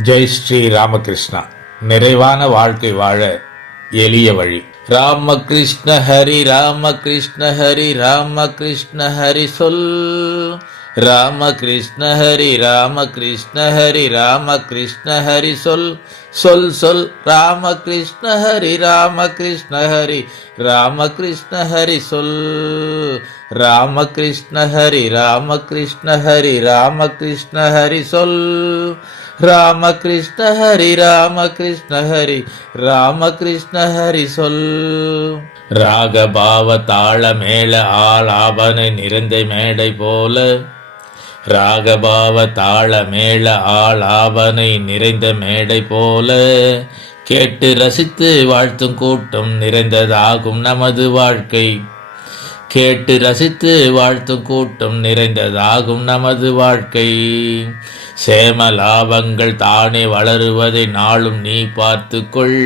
ஜெய் ஸ்ரீ ராமகிருஷ்ணா. நிறைவான வாழ்க்கை வாழ எளிய வழி. ராமகிருஷ்ண ஹரி ராமகிருஷ்ண ஹரி ராமகிருஷ்ண ஹரி சொல். ராமகிருஷ்ண ஹரி ராமகிருஷ்ண ஹரி ராமகிருஷ்ண ஹரி சொல். சொல் சொல் ராமகிருஷ்ண ஹரி ராமகிருஷ்ண ஹரி ராமகிருஷ்ண ஹரி சொல். ராமகிருஷ்ண ஹரி ராமகிருஷ்ண ஹரி ராமகிருஷ்ண ஹரி சொல். ராமகிருஷ்ண ஹரி ராமகிருஷ்ண ஹரி ராமகிருஷ்ண ஹரி சொல். ராகபாவ தாள மேல ஆளாபனை நிறைந்த மேடை போல ராகபாவ தாள மேள ஆலாபனை நிறைந்த மேடை போல கேட்டு ரசித்து வாழ்த்தும் கூட்டம் நிறைந்ததாகும் நமது வாழ்க்கை. கேட்டு ரசித்து வாழ்த்தும் கூட்டம் நிறைந்ததாகும் நமது வாழ்க்கை. சேம லாபங்கள் தானே வளருவதை நாளும் நீ பார்த்துக்கொள்.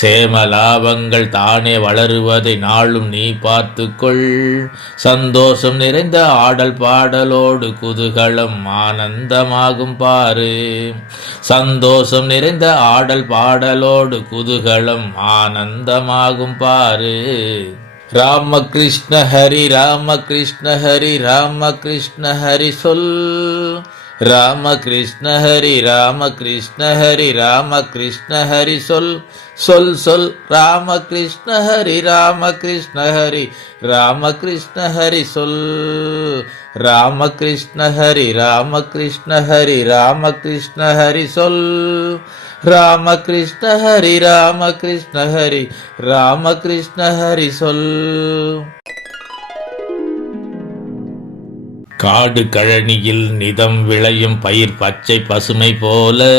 சேம லாபங்கள் தானே வளருவதை நாளும் நீ பார்த்துக்கொள். சந்தோஷம் நிறைந்த ஆடல் பாடலோடு குதூகலம் ஆனந்தமாகும் பாரு. சந்தோஷம் நிறைந்த ஆடல் பாடலோடு குதூகலம் ஆனந்தமாகும் பாரு. ராமகிருஷ்ண ஹரி ராமகிருஷ்ண ஹரி ராமகிருஷ்ண ஹரி சொல் ராமகிருஷ்ண ஹரி ராமகிருஷ்ண ஹரி ராமகிருஷ்ண ஹரி சொல் சொல் சொல் ராமகிருஷ்ண ஹரி ராமகிருஷ்ண ஹரி ராமகிருஷ்ண ஹரி சொல் ராமகிருஷ்ண ஹரி ராமகிருஷ்ண ஹரி ராமகிருஷ்ண ஹரி சொல் ராமகிருஷ்ண ஹரி ராமகிருஷ்ண ஹரி ராமகிருஷ்ண ஹரி சொல் காடு கழனியில் நிதம் விளையும் பயிர் பச்சை பசுமை போல.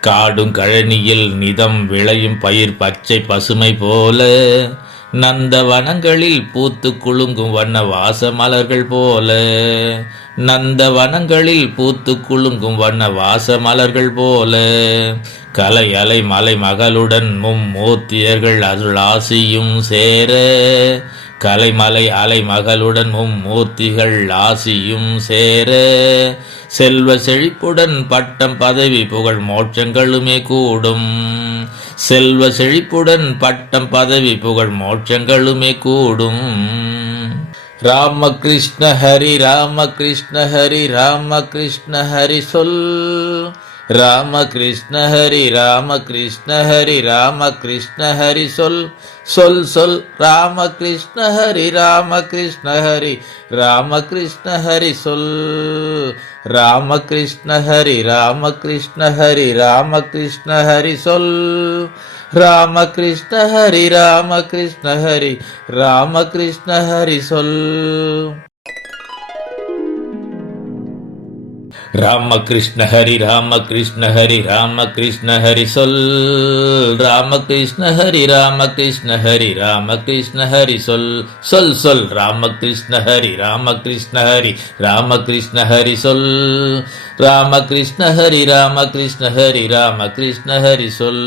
காடும் கழனியில் நிதம் விளையும் பயிர் பச்சை பசுமை போல. நந்த வனங்களில் பூத்து குலுங்கும் வண்ண வாச மலர்கள் போல. நந்த வனங்களில் பூத்து குலுங்கும் வண்ண வாச மலர்கள் போல. கலை அலை மலை மகளுடன் மும்மூர்த்தியர்கள் அருளாசியும் சேர. கலைமலை அலை மகளுடன் மும்மூர்த்திகள் ஆசியும் சேர செல்வ செழிப்புடன் பட்டம் பதவி புகழ் மோட்சங்களுமே கூடும். செல்வ செழிப்புடன் பட்டம் பதவி புகழ் மோட்சங்களுமே கூடும். ராமகிருஷ்ண ஹரி ராமகிருஷ்ண ஹரி ராமகிருஷ்ண ஹரி சொல். ராமகிருஷ்ண ஹரி ராமகிருஷ்ண ஹரி ராமகிருஷ்ண ஹரி சொல் சொல் சொல் ராமகிருஷ்ண ஹரி ராமகிருஷ்ண ஹரி ராமகிருஷ்ண ஹரி சொல் ராமகிருஷ்ண ஹரி ராமகிருஷ்ண ஹரி ராமகிருஷ்ண ஹரி சொல் ராமகிருஷ்ண ஹரி ராமகிருஷ்ண ஹரி ராமகிருஷ்ண ஹரி சொல் ராமகிருஷ்ண ஹரி ராமகிருஷ்ண ஹரி ராமகிருஷ்ண ஹரி சொல் ராமகிருஷ்ண ஹரி ராமகிருஷ்ண ஹரி ராமகிருஷ்ண ஹரி சொல் சொல் சொல் ராமகிருஷ்ண ஹரி ராமகிருஷ்ண ஹரி ராமகிருஷ்ண ஹரி சொல் ராமகிருஷ்ண ஹரி ராமகிருஷ்ண ஹரி ராமகிருஷ்ண ஹரி சொல்